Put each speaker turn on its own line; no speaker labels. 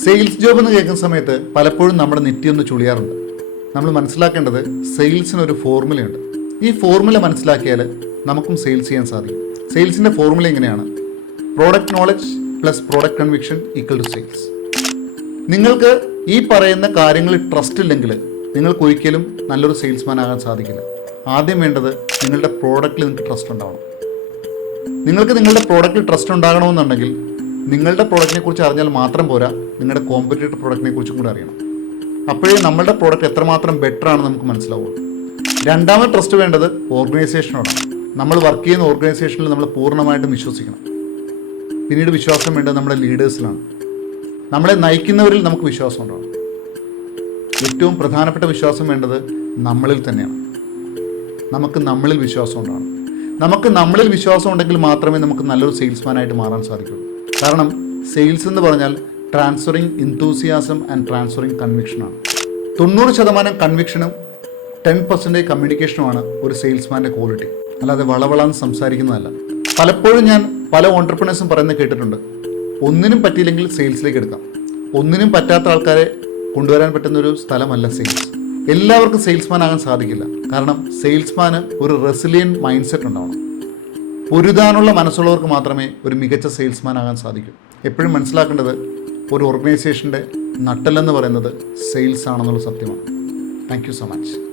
Sales job എന്ന് കേൾക്കുന്ന സമയത്ത് പലപ്പോഴും നമ്മുടെ നെറ്റി ഒന്ന് ചുളിയാറുണ്ട്. നമ്മൾ മനസ്സിലാക്കേണ്ടത് സെയിൽസിന് ഒരു ഫോർമുലയുണ്ട്. ഈ ഫോർമുല മനസ്സിലാക്കിയാൽ നമുക്കും സെയിൽസ് ചെയ്യാൻ സാധിക്കും. സെയിൽസിന്റെ ഫോർമുല എങ്ങനെയാണ്? Product knowledge plus product conviction equal to sales നിങ്ങൾക്ക് ഈ പറയുന്ന കാര്യങ്ങളിൽ ട്രസ്റ്റ് ഇല്ലെങ്കിൽ നിങ്ങൾക്ക് ഒരിക്കലും നല്ലൊരു സെയിൽസ്മാൻ ആകാൻ സാധിക്കില്ല. ആദ്യം വേണ്ടത് നിങ്ങളുടെ പ്രോഡക്റ്റിൽ നിങ്ങൾക്ക് ട്രസ്റ്റ് ഉണ്ടാവണം. നിങ്ങൾക്ക് നിങ്ങളുടെ പ്രോഡക്റ്റിൽ ട്രസ്റ്റ് ഉണ്ടാകണമെന്നുണ്ടെങ്കിൽ നിങ്ങളുടെ പ്രോഡക്റ്റിനെ കുറിച്ച് അറിഞ്ഞാൽ മാത്രം പോരാ നിങ്ങളുടെ കോമ്പറ്റേറ്റർ പ്രോഡക്റ്റിനെ കുറിച്ചും കൂടെ അറിയണം. അപ്പോഴേ നമ്മളുടെ പ്രോഡക്റ്റ് എത്രമാത്രം ബെറ്റർ ആണെന്ന് നമുക്ക് മനസ്സിലാവുള്ളൂ. രണ്ടാമത് ട്രസ്റ്റ് വേണ്ടത് ഓർഗനൈസേഷനോടാണ് നമ്മൾ വർക്ക് ചെയ്യുന്ന ഓർഗനൈസേഷനിൽ നമ്മൾ പൂർണമായിട്ടും വിശ്വസിക്കണം. പിന്നീട് വിശ്വാസം വേണ്ടത് നമ്മുടെ ലീഡേഴ്സിലാണ് നമ്മളെ നയിക്കുന്നവരിൽ നമുക്ക് വിശ്വാസം ഉണ്ടാവണം. ഏറ്റവും പ്രധാനപ്പെട്ട വിശ്വാസം വേണ്ടത് നമ്മളിൽ തന്നെയാണ്. നമുക്ക് നമ്മളിൽ വിശ്വാസം ഉണ്ടാവണം. നമുക്ക് നമ്മളിൽ വിശ്വാസം ഉണ്ടെങ്കിൽ മാത്രമേ നമുക്ക് നല്ലൊരു സെയിൽസ്മാനായിട്ട് മാറാൻ സാധിക്കുള്ളൂ. കാരണം സെയിൽസ് എന്ന് പറഞ്ഞാൽ ട്രാൻസ്ഫറിങ് ഇൻതൂസിയാസം ആൻഡ് ട്രാൻസ്ഫറിങ് കൺവിക്ഷനാണ് തൊണ്ണൂറ് ശതമാനം കൺവിക്ഷനും ടെൻ പെർസെന്റേജ് കമ്മ്യൂണിക്കേഷനുമാണ് ഒരു സെയിൽസ്മാന്റെ ക്വാളിറ്റി അല്ലാതെ വളവളാന്ന് സംസാരിക്കുന്നതല്ല. പലപ്പോഴും ഞാൻ പല ഓണ്ടർപ്രണേഴ്സും പറയുന്നത് കേട്ടിട്ടുണ്ട്. ഒന്നിനും പറ്റിയില്ലെങ്കിൽ സെയിൽസിലേക്ക് എടുക്കാം. ഒന്നിനും പറ്റാത്ത ആൾക്കാരെ കൊണ്ടുവരാൻ പറ്റുന്ന ഒരു സ്ഥലമല്ല സെയിൽസ് എല്ലാവർക്കും സെയിൽസ്മാൻ ആകാൻ സാധിക്കില്ല. കാരണം സെയിൽസ്മാന് ഒരു റെസിലിയൻ മൈൻഡ് സെറ്റ് ഉണ്ടാവണം. പൊരുതാനുള്ള മനസ്സുള്ളവർക്ക് മാത്രമേ ഒരു മികച്ച സെയിൽസ്മാൻ ആകാൻ സാധിക്കൂ. എപ്പോഴും മനസ്സിലാക്കേണ്ടത് ഒരു ഓർഗനൈസേഷന്റെ നട്ടലെന്ന് പറയുന്നത് സെയിൽസ് ആണെന്നുള്ള സത്യമാണ് താങ്ക് സോ മച്ച്